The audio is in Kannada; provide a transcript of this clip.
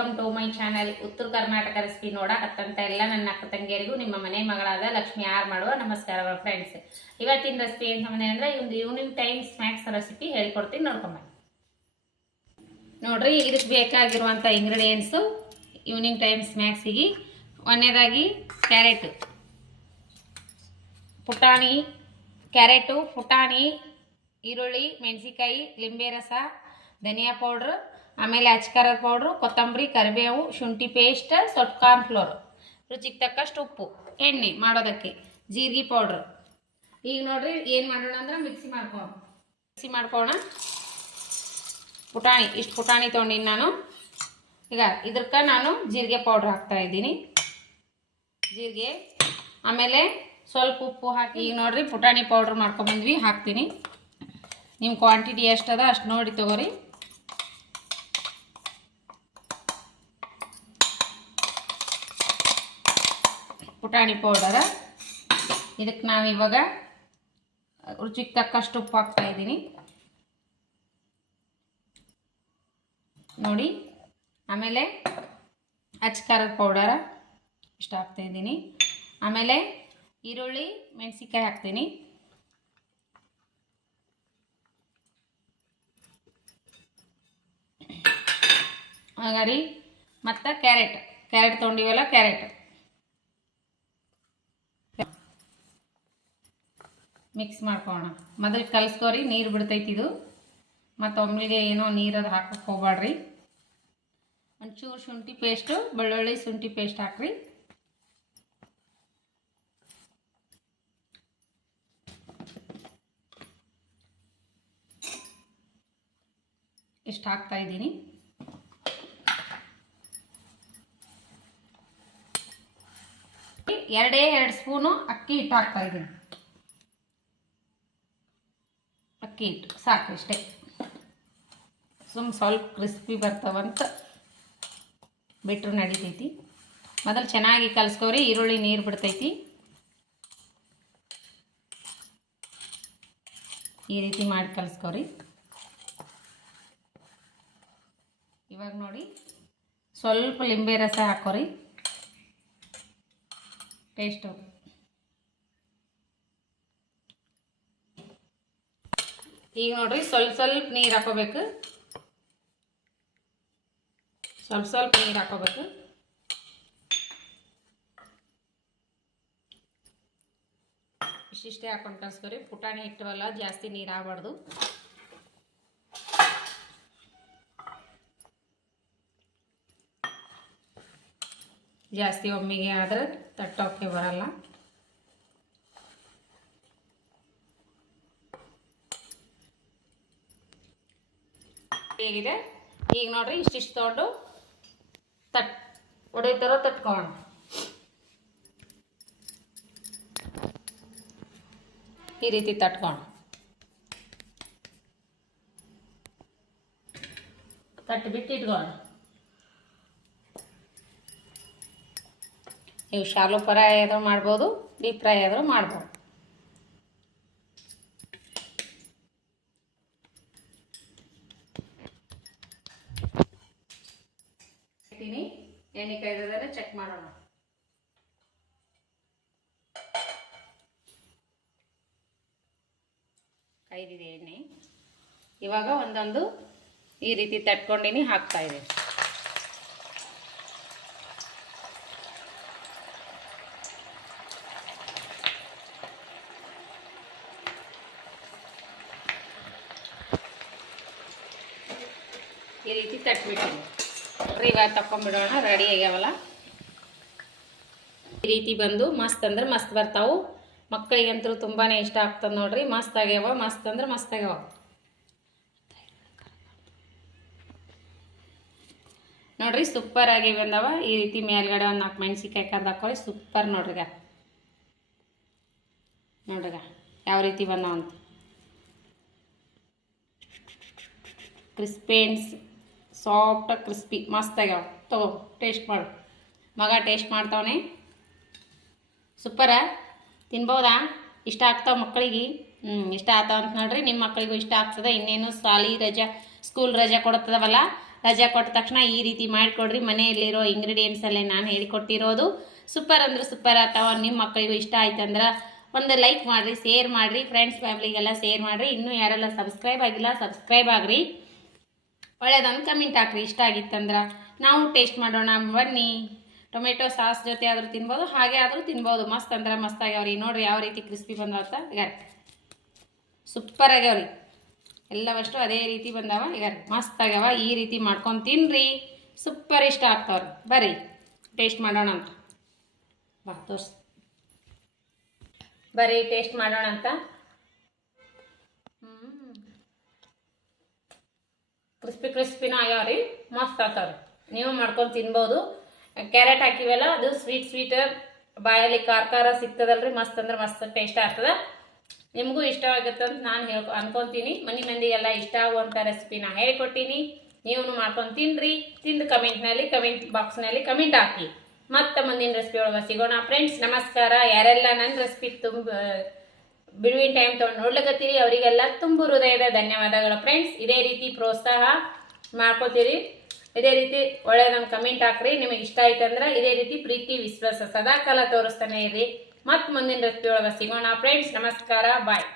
Welcome to my channel. ಉತ್ತರ ಕರ್ನಾಟಕ ರೆಸಿಪಿ ನೋಡಕತ್ತಂತ ಎಲ್ಲ ನನ್ನ ಅಕ್ಕ ತಂಗಿಯರಿಗೂ ನಿಮ್ಮ ಮನೆ ಮಗಳಾದ ಲಕ್ಷ್ಮಿ ಆರ್ ಮಾಡುವ ನಮಸ್ಕಾರಗಳು ಫ್ರೆಂಡ್ಸ್. ಇವತ್ತಿನ ರೆಸಿಪಿ ಏನು ಸಂಬಂಧ ಅಂದರೆ ಒಂದು ಈವ್ನಿಂಗ್ ಟೈಮ್ ಸ್ನ್ಯಾಕ್ಸ್ ರೆಸಿಪಿ ಹೇಳ್ಕೊಡ್ತೀನಿ, ನೋಡ್ಕೊಂಬ ನೋಡ್ರಿ. ಇದಕ್ಕೆ ಬೇಕಾಗಿರುವಂಥ ಇಂಗ್ರೀಡಿಯೆಂಟ್ಸು ಈವ್ನಿಂಗ್ ಟೈಮ್ ಸ್ನ್ಯಾಕ್ಸಿಗೆ ಒಂದನೇದಾಗಿ ಕ್ಯಾರೆಟು, ಪುಟಾಣಿ, ಈರುಳ್ಳಿ, ಮೆಣಸಿಕಾಯಿ, ಲಿಂಬೆ ರಸ, ಧನಿಯಾ ಪೌಡ್ರ್, ಆಮೇಲೆ ಅಚ್ಕಾರದ ಪೌಡ್ರು, ಕೊತ್ತಂಬರಿ, ಕರಿಬೇವು, ಶುಂಠಿ ಪೇಸ್ಟ್, ಸ್ವಲ್ಪ ಕಾರ್ನ್ಫ್ಲೋರ್, ರುಚಿಗೆ ತಕ್ಕಷ್ಟು ಉಪ್ಪು, ಎಣ್ಣೆ ಮಾಡೋದಕ್ಕೆ, ಜೀರಿಗೆ ಪೌಡ್ರ್. ಈಗ ನೋಡ್ರಿ ಏನು ಮಾಡೋಣ ಅಂದ್ರೆ ಮಿಕ್ಸಿ ಮಾಡ್ಕೋಣ. ಪುಟಾಣಿ ಇಷ್ಟು ಪುಟಾಣಿ ತೊಗೊಂಡಿನಿ ನಾನು. ಈಗ ಇದಕ್ಕೆ ನಾನು ಜೀರಿಗೆ ಪೌಡ್ರ್ ಹಾಕ್ತಾಯಿದ್ದೀನಿ. ಜೀರಿಗೆ ಆಮೇಲೆ ಸ್ವಲ್ಪ ಉಪ್ಪು ಹಾಕಿ ಈಗ ನೋಡ್ರಿ ಪುಟಾಣಿ ಪೌಡ್ರ್ ಮಾಡ್ಕೊಂಬಂದ್ವಿ, ಹಾಕ್ತೀನಿ. ನಿಮ್ಮ ಕ್ವಾಂಟಿಟಿ ಎಷ್ಟದ ಅಷ್ಟು ನೋಡಿ ತೊಗೋರಿ. ಪುಟಾಣಿ ಪೌಡರ ಇದಕ್ಕೆ ನಾವು ಇವಾಗ ರುಚಿಗೆ ತಕ್ಕಷ್ಟು ಉಪ್ಪು ಹಾಕ್ತಾಯಿದ್ದೀನಿ ನೋಡಿ. ಆಮೇಲೆ ಅಚ್ಕಾರದ ಪೌಡರ ಇಷ್ಟು ಹಾಕ್ತಾಯಿದ್ದೀನಿ. ಆಮೇಲೆ ಈರುಳ್ಳಿ, ಮೆಣಸಿಕಾಯಿ ಹಾಕ್ತೀನಿ. ಹಾಗಾರಿ ಮತ್ತು ಕ್ಯಾರೆಟ್ ತೊಗೊಂಡಿವಲ್ಲ, ಕ್ಯಾರೆಟ್ ಮಿಕ್ಸ್ ಮಾಡ್ಕೋಣ. ಮೊದಲು ಕಲಿಸ್ಕೋರಿ, ನೀರು ಬಿಡ್ತೈತಿ ಇದು. ಮತ್ತು ಒಮ್ಮೆಗೆ ಏನೋ ನೀರದು ಹಾಕಕ್ಕೆ ಹೋಗ್ಬೇಡ್ರಿ. ಒಂಚೂರು ಶುಂಠಿ ಪೇಸ್ಟು, ಬೆಳ್ಳುಳ್ಳಿ ಶುಂಠಿ ಪೇಸ್ಟ್ ಹಾಕ್ರಿ. ಇಷ್ಟು ಹಾಕ್ತಾಯಿದ್ದೀನಿ. ಎರಡೇ 2 ಸ್ಪೂನು ಅಕ್ಕಿ ಹಿಟ್ಟು ಹಾಕ್ತಾಯಿದ್ದೀನಿ. ಅಕ್ಕಿ ಹಿಟ್ಟು ಸಾಕು, ಇಷ್ಟೇ. ಸ್ವಲ್ಪ ಕ್ರಿಸ್ಪಿ ಬರ್ತಾವಂತ ಬಿಟ್ಟರು ನಡಿತೈತಿ. ಮೊದಲು ಚೆನ್ನಾಗಿ ಕಲಿಸ್ಕೋರಿ, ಈರುಳ್ಳಿ ನೀರು ಬಿಡ್ತೈತಿ. ಈ ರೀತಿ ಮಾಡಿ ಕಲಿಸ್ಕೋರಿ. ಇವಾಗ ನೋಡಿ ಸ್ವಲ್ಪ ಲಿಂಬೆ ರಸ ಹಾಕೋರಿ, ಟೇಸ್ಟು. ಈಗ ನೋಡ್ರಿ ಸ್ವಲ್ಪ ನೀರು ಹಾಕೋಬೇಕು, ಸ್ವಲ್ಪ ನೀರು ಹಾಕೋಬೇಕು. ಇಷ್ಟಿಷ್ಟೇ ಹಾಕೊಂಡು ಕಲಿಸ್ಕೊರಿ. ಪುಟಾಣಿ ಇಟ್ಟವಲ್ಲ, ಜಾಸ್ತಿ ನೀರು ಆಗಬಾರ್ದು. ಜಾಸ್ತಿ ಒಮ್ಮೆಗೆ ಆದರೆ ತಟ್ಟೋಕ್ಕೆ ಬರಲ್ಲ. ಹೇಗಿದೆ ಈಗ ನೋಡ್ರಿ, ಇಷ್ಟಿಷ್ಟು ತೊಗೊಂಡು ಹೊಡೆಯುತ್ತಾರೋ ತಟ್ಕೋಣ. ಈ ರೀತಿ ತಟ್ಕೋಣ. ಬಿಟ್ಟು ಇಟ್ಕೋಣ. ನೀವು ಶಾಲೋ ಫ್ರೈ ಆದರೂ ಮಾಡ್ಬೋದು, ಡೀಪ್ ಫ್ರೈ ಆದರೂ ಮಾಡ್ಬೋದು. ಎಣ್ಣೆ ಕಾಯ್ದರೆ ಚೆಕ್ ಮಾಡೋಣ. ಕಾಯ್ದಿದೆ ಎಣ್ಣೆ. ಇವಾಗ ಒಂದೊಂದು ಈ ರೀತಿ ತಟ್ಕೊಂಡಿನಿ, ಹಾಕ್ತಾ ಇದೆ. ಈ ರೀತಿ ತಟ್ಬಿಟ್ಟಿನಿ. ಇವಾಗ ತಕೊಂಡ್ಬಿಡೋಣ. ರೆಡಿ ಆಗ್ಯಾವಲ್ಲ. ಈ ರೀತಿ ಬಂದು ಮಸ್ತ್ ಅಂದ್ರೆ ಮಸ್ತ್ ಬರ್ತಾವು. ಮಕ್ಕಳಿಗಂತೂ ತುಂಬಾ ಇಷ್ಟ ಆಗ್ತದೆ ನೋಡ್ರಿ. ಮಸ್ತ್ ಆಗ್ಯಾವ, ಮಸ್ತ್ ಅಂದ್ರೆ ಮಸ್ತ್ ಆಗ್ಯಾವ ನೋಡ್ರಿ. ಸೂಪರ್ ಆಗಿ ಬಂದವ. ಈ ರೀತಿ ಮೇಲ್ಗಡೆ ಒಂದು 4 ಮೆಣಸಿಕಾಯಿ ಕರ್ದು ಹಾಕೋರಿ. ಸೂಪರ್ ನೋಡ್ರಿಗ, ಯಾವ ರೀತಿ ಬಂದವಂತ. ಕ್ರಿಸ್ಪಿ ಸಾಫ್ಟ್ ಕ್ರಿಸ್ಪಿ ಮಸ್ತ್ ಆಗ್ಯಾವ. ತಗೋ ಟೇಸ್ಟ್ ಮಾಡು. ಮಗ ಟೇಸ್ಟ್ ಮಾಡ್ತಾವನೆ. ಸೂಪರ, ತಿನ್ಬೋದಾ? ಇಷ್ಟ ಆಗ್ತಾವ ಮಕ್ಕಳಿಗೆ. ಇಷ್ಟ ಆಗ್ತಾವ ಅಂತ ನೋಡ್ರಿ. ನಿಮ್ಮ ಮಕ್ಕಳಿಗೂ ಇಷ್ಟ ಆಗ್ತದೆ. ಇನ್ನೇನು ಸ್ಕೂಲ್ ರಜೆ ಕೊಡ್ತದವಲ್ಲ, ರಜಾ ಕೊಟ್ಟ ತಕ್ಷಣ ಈ ರೀತಿ ಮಾಡಿಕೊಡ್ರಿ. ಮನೆಯಲ್ಲಿರೋ ಇಂಗ್ರೀಡಿಯೆಂಟ್ಸ್ ಅಲ್ಲೇ ನಾನು ಹೇಳಿಕೊಟ್ಟಿರೋದು. ಸೂಪರ್ ಅಂದ್ರೆ ಸೂಪರ್ ಅಥವಾ ನಿಮ್ಮ ಮಕ್ಕಳಿಗೂ ಇಷ್ಟ ಆಯ್ತಂದ್ರೆ ಒಂದು ಲೈಕ್ ಮಾಡಿರಿ, ಶೇರ್ ಮಾಡಿರಿ, ಫ್ರೆಂಡ್ಸ್ ಫ್ಯಾಮಿಲಿಗೆಲ್ಲ ಶೇರ್ ಮಾಡಿರಿ. ಇನ್ನೂ ಯಾರೆಲ್ಲ ಸಬ್ಸ್ಕ್ರೈಬ್ ಆಗಿಲ್ಲ ಸಬ್ಸ್ಕ್ರೈಬ್ ಆಗ್ರಿ, ಒಳ್ಳೆಯದೊಂದು ಕಮೆಂಟ್ ಹಾಕ್ರಿ ಇಷ್ಟ ಆಗಿತ್ತಂದ್ರೆ. ನಾವು ಟೇಸ್ಟ್ ಮಾಡೋಣ ಬನ್ನಿ. ಟೊಮೆಟೊ ಸಾಸ್ ಜೊತೆ ಆದರೂ ತಿನ್ಬೋದು, ಹಾಗೆ ಆದರೂ ತಿನ್ಬೋದು. ಮಸ್ತ್ ಅಂದ್ರೆ ಮಸ್ತ್ ಆಗ್ಯಾವ್ರಿ. ನೋಡಿರಿ ಯಾವ ರೀತಿ ಕ್ರಿಸ್ಪಿ ಬಂದಾವತ್ತ. ಈಗ ಸೂಪರ್ ಆಗ್ಯಾವ್ರಿ, ಎಲ್ಲವಷ್ಟು ಅದೇ ರೀತಿ ಬಂದಾವ. ಈಗ ಮಸ್ತ್ ಆಗ್ಯಾವ. ಈ ರೀತಿ ಮಾಡ್ಕೊಂಡು ತಿನ್ನಿರಿ, ಸೂಪರ್ ಇಷ್ಟ ಆಗ್ತಾವ್ರಿ. ಬರ್ರಿ ಟೇಸ್ಟ್ ಮಾಡೋಣ ಅಂತ. ಬಾ ತೋರಿಸಿ, ಬರ್ರಿ ಟೇಸ್ಟ್ ಮಾಡೋಣ ಅಂತ. ಕ್ರಿಸ್ಪಿನೂ ಆಗ್ಯಾವ್ರಿ, ಮಸ್ತ್ ಆಗ್ತಾವ್ರಿ. ನೀವು ಮಾಡ್ಕೊಂಡು ತಿನ್ಬೋದು. ಕ್ಯಾರೆಟ್ ಹಾಕಿವಲ್ಲ, ಅದು ಸ್ವೀಟ್ ಬಾಯಲ್ಲಿ ಖಾರ ಸಿಗ್ತದಲ್ರಿ, ಮಸ್ತ್ ಅಂದ್ರೆ ಮಸ್ತ್ ಟೇಸ್ಟ್ ಆಗ್ತದೆ. ನಿಮಗೂ ಇಷ್ಟವಾಗುತ್ತೆ ಅಂತ ನಾನು ಅನ್ಕೊತೀನಿ. ಮನೆ ಮಂದಿಗೆಲ್ಲ ಇಷ್ಟ ಆಗುವಂಥ ರೆಸಿಪಿನ ಹೇಳಿಕೊಟ್ಟಿನಿ. ನೀವು ಮಾಡ್ಕೊಂಡು ತಿನ್ನಿರಿ. ತಿಂದು ಕಮೆಂಟ್ ಬಾಕ್ಸ್ನಲ್ಲಿ ಕಮೆಂಟ್ ಹಾಕಿ. ಮತ್ತೆ ಮುಂದಿನ ರೆಸಿಪಿ ಒಳಗೆ ಸಿಗೋಣ ಫ್ರೆಂಡ್ಸ್. ನಮಸ್ಕಾರ. ಯಾರೆಲ್ಲ ನನ್ನ ರೆಸಿಪಿ ಬಿಡುವಿನ ಟೈಮ್ ತೊಗೊಂಡು ನೋಡ್ಲಿಕ್ಕತ್ತೀರಿ ಅವರಿಗೆಲ್ಲ ತುಂಬ ಹೃದಯದ ಧನ್ಯವಾದಗಳು ಫ್ರೆಂಡ್ಸ್. ಇದೇ ರೀತಿ ಪ್ರೋತ್ಸಾಹ ಮಾಡ್ಕೋತೀರಿ, ಇದೇ ರೀತಿ ಒಳ್ಳೆಯದನ್ನು ಕಮೆಂಟ್ ಹಾಕ್ರಿ. ನಿಮಗೆ ಇಷ್ಟ ಆಯ್ತಂದ್ರೆ ಇದೇ ರೀತಿ ಪ್ರೀತಿ ವಿಶ್ವಾಸ ಸದಾಕಾಲ ತೋರಿಸ್ತಾನೆ ಇರಿ. ಮತ್ತೆ ಮುಂದಿನ ರೆಸಿಪಿ ಒಳಗೆ ಸಿಗೋಣ ಫ್ರೆಂಡ್ಸ್. ನಮಸ್ಕಾರ, ಬಾಯ್.